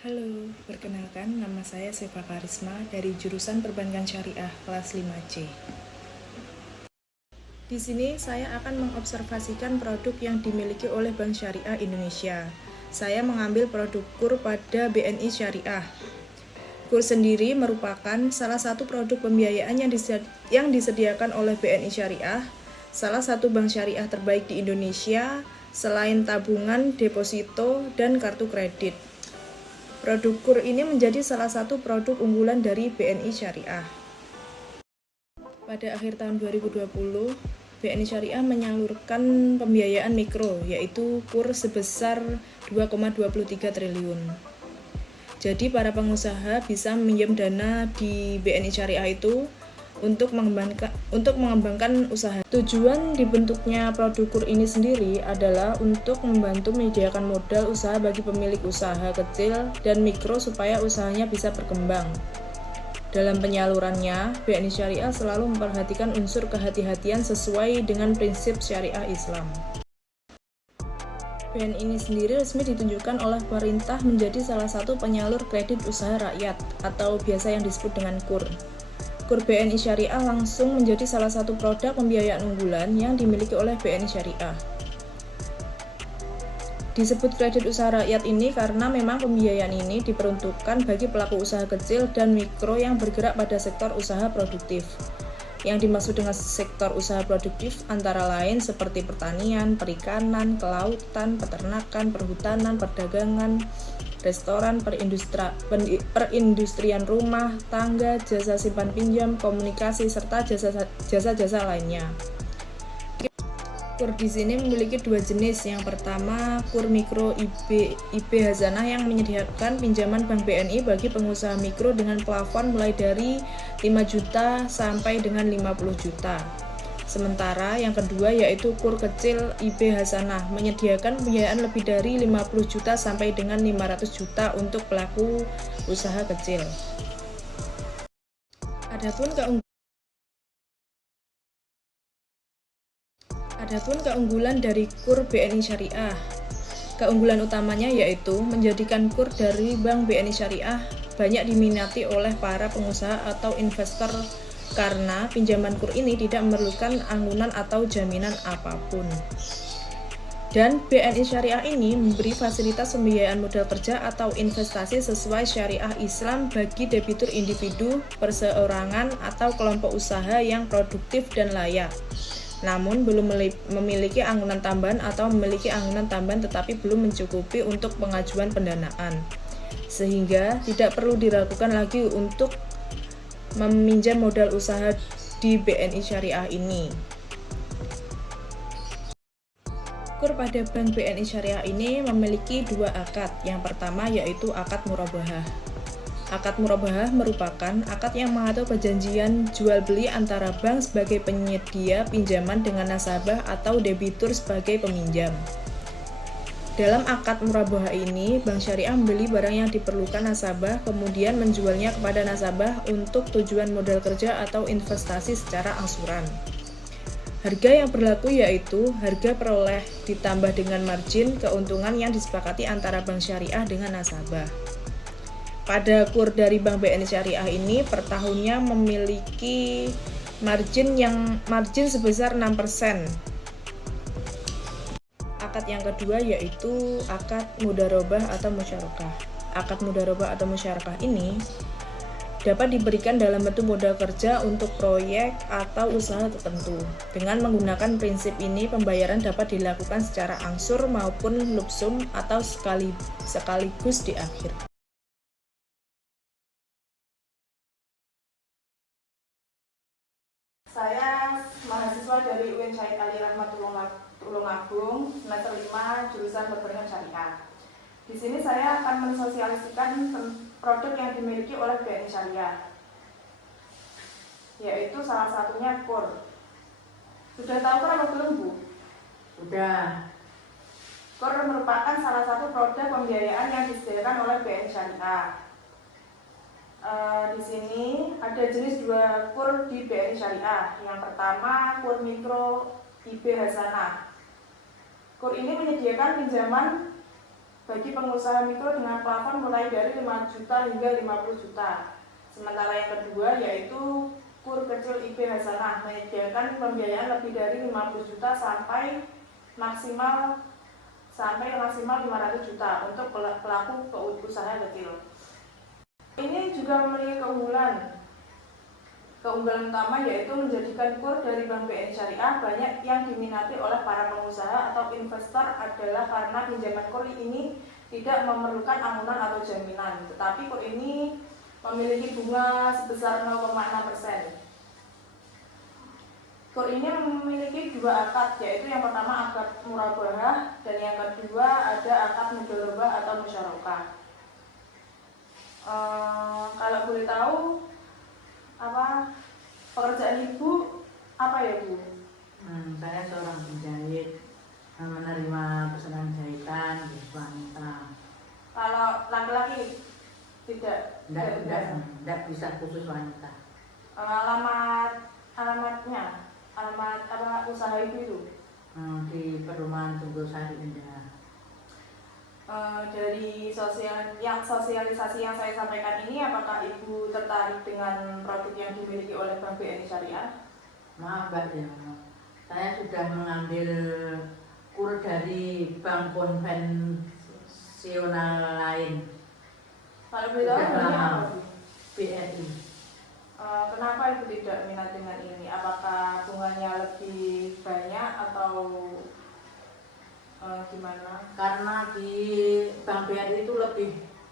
Halo, perkenalkan nama saya Seva Karisma dari jurusan Perbankan Syariah kelas 5C. Di sini saya akan mengobservasikan produk yang dimiliki oleh Bank Syariah Indonesia. Saya mengambil produk KUR pada BNI Syariah. KUR sendiri merupakan salah satu produk pembiayaan yang disediakan oleh BNI Syariah, salah satu bank syariah terbaik di Indonesia, selain tabungan, deposito, dan kartu kredit. Produk KUR ini menjadi salah satu produk unggulan dari BNI Syariah. Pada akhir tahun 2020, BNI Syariah menyalurkan pembiayaan mikro, yaitu KUR sebesar 2,23 triliun. Jadi para pengusaha bisa meminjam dana di BNI Syariah itu untuk mengembangkan usaha. Tujuan dibentuknya produk KUR ini sendiri adalah untuk membantu menyediakan modal usaha bagi pemilik usaha kecil dan mikro supaya usahanya bisa berkembang. Dalam penyalurannya, BNI Syariah selalu memperhatikan unsur kehati-hatian sesuai dengan prinsip syariah Islam. BNI ini sendiri resmi ditunjukkan oleh pemerintah menjadi salah satu penyalur kredit usaha rakyat atau biasa yang disebut dengan KUR. KUR BNI Syariah langsung menjadi salah satu produk pembiayaan unggulan yang dimiliki oleh BNI Syariah. Disebut kredit usaha rakyat ini karena memang pembiayaan ini diperuntukkan bagi pelaku usaha kecil dan mikro yang bergerak pada sektor usaha produktif. Yang dimaksud dengan sektor usaha produktif antara lain seperti pertanian, perikanan, kelautan, peternakan, perhutanan, perdagangan, restoran, perindustrian rumah, tangga, jasa simpan pinjam, komunikasi, serta jasa-jasa lainnya. KUR di sini memiliki dua jenis. Yang pertama, KUR Mikro IB Hazanah yang menyediakan pinjaman Bank BNI bagi pengusaha mikro dengan plafon mulai dari 5 juta sampai dengan 50 juta. Sementara yang kedua yaitu KUR Kecil IB Hazanah menyediakan pembiayaan lebih dari 50 juta sampai dengan 500 juta untuk pelaku usaha kecil. Adapun keunggulan dari KUR BNI Syariah. Keunggulan utamanya yaitu menjadikan KUR dari Bank BNI Syariah banyak diminati oleh para pengusaha atau investor karena pinjaman KUR ini tidak memerlukan anggunan atau jaminan apapun. Dan BNI Syariah ini memberi fasilitas pembiayaan modal kerja atau investasi sesuai syariah Islam bagi debitur individu, perseorangan, atau kelompok usaha yang produktif dan layak. Namun belum memiliki anggunan tambahan atau memiliki anggunan tambahan tetapi belum mencukupi untuk pengajuan pendanaan. Sehingga tidak perlu diragukan lagi untuk meminjam modal usaha di BNI Syariah ini. KUR pada Bank BNI Syariah ini memiliki dua akad. Yang pertama yaitu akad murabahah. Akad murabahah merupakan akad yang mengatur perjanjian jual beli antara bank sebagai penyedia pinjaman dengan nasabah atau debitur sebagai peminjam. Dalam akad murabahah ini, Bank Syariah membeli barang yang diperlukan nasabah kemudian menjualnya kepada nasabah untuk tujuan modal kerja atau investasi secara angsuran. Harga yang berlaku yaitu harga peroleh ditambah dengan margin keuntungan yang disepakati antara Bank Syariah dengan nasabah. Pada KUR dari Bank BNI Syariah ini per tahunnya memiliki margin sebesar 6%. Akad yang kedua yaitu akad mudharabah atau musyarakah. Akad mudharabah atau musyarakah ini dapat diberikan dalam bentuk modal kerja untuk proyek atau usaha tertentu. Dengan menggunakan prinsip ini, pembayaran dapat dilakukan secara angsur maupun lump sum atau sekaligus di akhir. Saya mahasiswa dari UIN Syed Ali Rahmat Tulungagung, semester 5, jurusan Perbankan Syariah. Di sini saya akan mensosialisasikan produk yang dimiliki oleh BNI Syariah, yaitu salah satunya KUR. Sudah tahu KUR atau belum, Bu? Sudah. KUR merupakan salah satu produk pembiayaan yang disediakan oleh BNI Syariah. Di sini ada jenis dua KUR di BNI Syariah. Yang pertama KUR Mikro IB Hazanah. KUR ini menyediakan pinjaman bagi pengusaha mikro dengan plafon mulai dari 5 juta hingga 50 juta. Sementara yang kedua yaitu KUR kecil IB Hasanah, menyediakan pembiayaan lebih dari 50 juta sampai maksimal 500 juta untuk pelaku usaha kecil. Ini juga memiliki keunggulan utama yaitu menjadikan KUR dari Bank BNI Syariah banyak yang diminati oleh para pengusaha atau investor adalah karena pinjaman KUR ini tidak memerlukan amunan atau jaminan, tetapi KUR ini memiliki bunga sebesar 0,6%. KUR ini memiliki dua akad, yaitu yang pertama akad murabahah dan yang kedua ada akad mudharabah atau musyarakah. Kalau boleh tahu pekerjaan ibu apa ya Bu? Saya seorang penjahit, menerima pesanan jahitan di wanita. Kalau laki-laki tidak bisa khusus wanita. Alamatnya usaha ibu itu? Di perumahan Tunggulsari Indah. Dari sosialisasi yang saya sampaikan ini, apakah ibu tertarik dengan produk yang dimiliki oleh Bank BNI Syariah? Maaf Mbak ya, saya sudah mengambil KUR dari bank konvensional lain. Kalau boleh tahu apa Bu? BNI. Kenapa ibu tidak minat dengan ini? Apakah bunganya lebih banyak atau gimana? Karena di bank BNI itu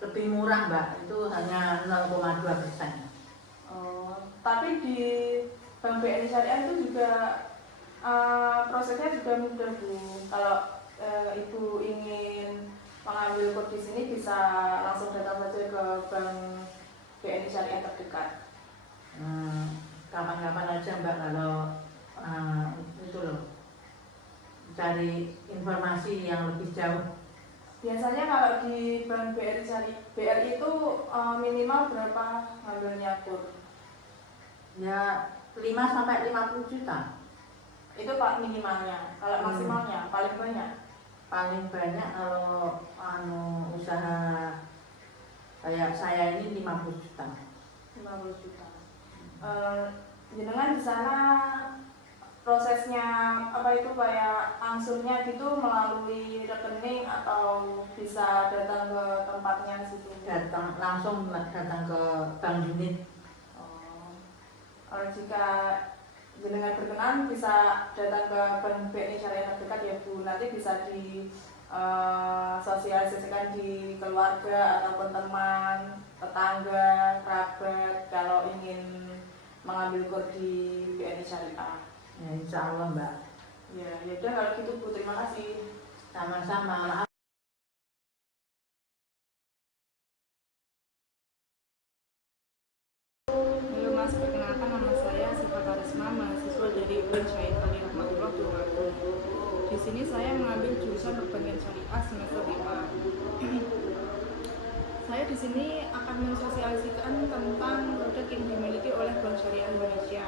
lebih murah Mbak, itu hanya 0,2%. Tapi di Bank BNI Syariah itu juga prosesnya juga mudah Bu. Kalau ibu ingin mengambil KUR di sini bisa langsung datang saja ke Bank BNI Syariah terdekat. Kapan-kapan aja Mbak kalau itu loh, cari informasi yang lebih jauh. Biasanya kalau di Bank BRI itu minimal berapa ngambilnya KUR? Ya 5-50 juta. Itu Pak minimalnya. Kalau maksimalnya paling banyak? Paling banyak kalau usaha kayak saya ini 50 juta. 50 juta. Jenengan di sana prosesnya kayak angsurnya gitu melalui rekening atau bisa datang ke tempatnya situ? Langsung datang ke bank unit. Jika jenengan berkenan bisa datang ke Bank BNI Syariah terdekat ya Bu, nanti bisa di sosialisasikan di keluarga ataupun teman, tetangga, kerabat kalau ingin mengambil KUR di BNI Syariah. Ya insya Allah Mbak. Ya udah kalau gitu Bu, terima kasih. Sama-sama. Halo Mas, perkenalkan nama saya Siva Karisma, mahasiswa dari UIN Syahid Ali Rahmatullah Tulungagung. Di sini saya mengambil jurusan Perbankan Syariah semester 5. Saya di sini akan mensosialisasikan tentang produk yang dimiliki oleh Bank Syariah Indonesia,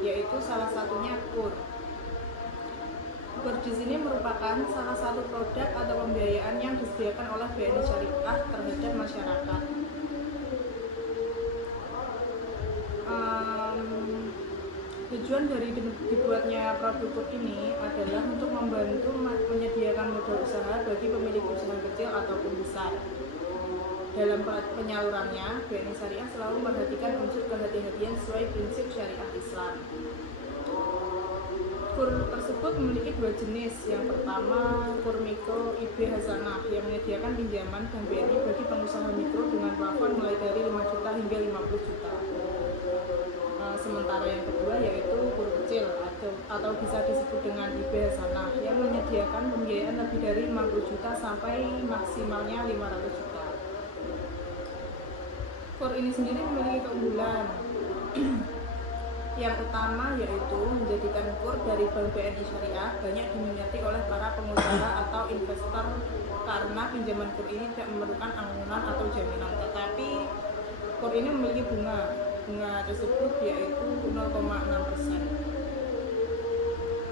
yaitu salah satunya KUR. KUR di sini merupakan salah satu produk atau pembiayaan yang disediakan oleh BNI Syariah terhadap masyarakat. Tujuan dari dibuatnya produk KUR ini adalah untuk membantu menyediakan modal usaha bagi pemilik usaha kecil ataupun besar. Dalam penyalurannya, BNI Syariah selalu memperhatikan unsur kehati-hatian sesuai prinsip syariah Islam. KUR tersebut memiliki dua jenis. Yang pertama, KUR Mikro IB Hasanah yang menyediakan pinjaman Bank BNI bagi pengusaha mikro dengan plafon mulai dari 5 juta hingga 50 juta. Sementara yang kedua yaitu KUR kecil atau bisa disebut dengan IB Hasanah yang menyediakan pembiayaan lebih dari 50 juta sampai maksimalnya 500 juta. KUR ini sendiri memiliki keunggulan. Yang utama yaitu menjadikan KUR dari Bank BNI Syariah banyak diminati oleh para pengusaha atau investor karena pinjaman KUR ini tidak memerlukan amunan atau jaminan, tetapi KUR ini memiliki bunga tersebut yaitu 0,6%.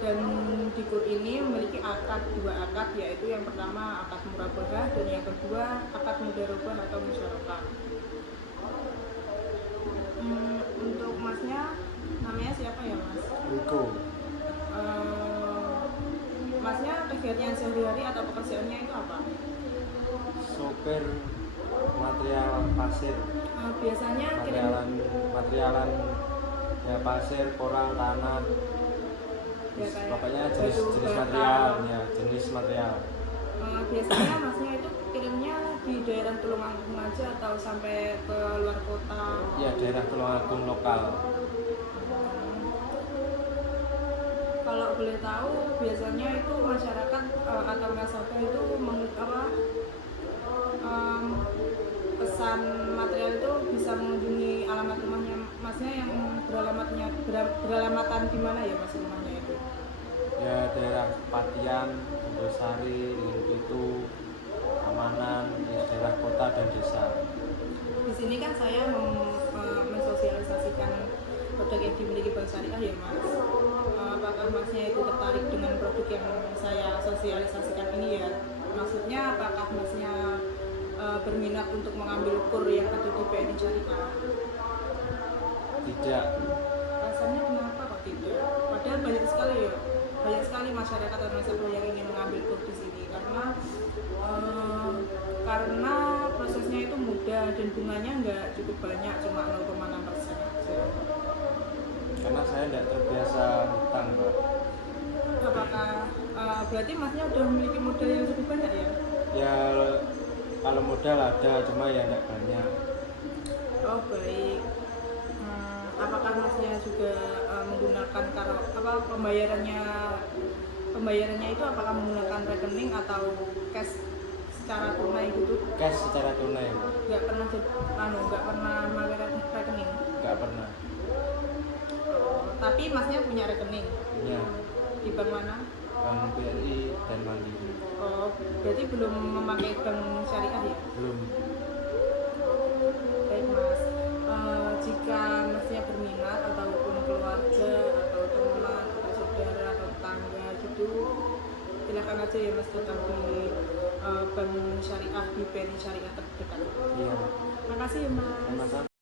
Dan di KUR ini memiliki dua akad, yaitu yang pertama akad murabahah dan yang kedua akad mudharabah atau musyarakah. Untuk masnya namanya siapa ya mas? Riko. Masnya kegiatan sehari-hari atau pekerjaannya itu apa? Sopir material pasir. Biasanya Materialan ya pasir, koral, tanah. Ya, kayak Pokoknya batu jenis bata. material ya, jenis material. Biasanya masnya itu kirimnya di daerah Tulungagung aja atau sampai ke luar kota? Ya daerah Tulungagung lokal. Kalau boleh tahu biasanya itu masyarakat atau nasabah itu pesan material itu bisa mengunjungi alamat rumahnya masnya yang beralamatan di mana ya mas rumahnya itu? Ya daerah Patian, Bosari, Lintutu, Amanan, ya daerah kota dan desa. Di sini kan saya mensosialisasikan produk yang dimiliki Bank Syariah ya mas. Apakah masnya itu tertarik dengan produk yang saya sosialisasikan ini ya? Maksudnya apakah masnya berminat untuk mengambil KUR yang ada di BNI Syariah? Tidak. Rasanya kenapa kok tidak? Padahal banyak sekali masyarakat atau nasabah yang ingin mengambil KUR di sini karena prosesnya itu mudah dan bunganya nggak cukup banyak, cuma 0,6% aja. Karena saya tidak terbiasa hutang, Pak. Apakah berarti masnya udah memiliki modal yang cukup banyak ya? Ya kalau modal ada, cuma ya tidak banyak. Oh baik. Apakah masnya juga menggunakan pembayarannya itu apakah menggunakan rekening atau cash secara tunai gitu? Cash secara tunai? Nggak pernah pakai rekening? Nggak pernah. Tapi masnya punya rekening? Punya. Di bank mana? Bank BRI dan Mandiri. Oh, berarti belum memakai bank syariah ya? Belum. Baik mas, jika masnya berminat ataupun keluarga atau teman atau saudara atau tetangga gitu, silakan aja ya mas datang di bank syariah di BNI Syariah terdekat. Iya. Terima kasih ya mas. Sama-sama.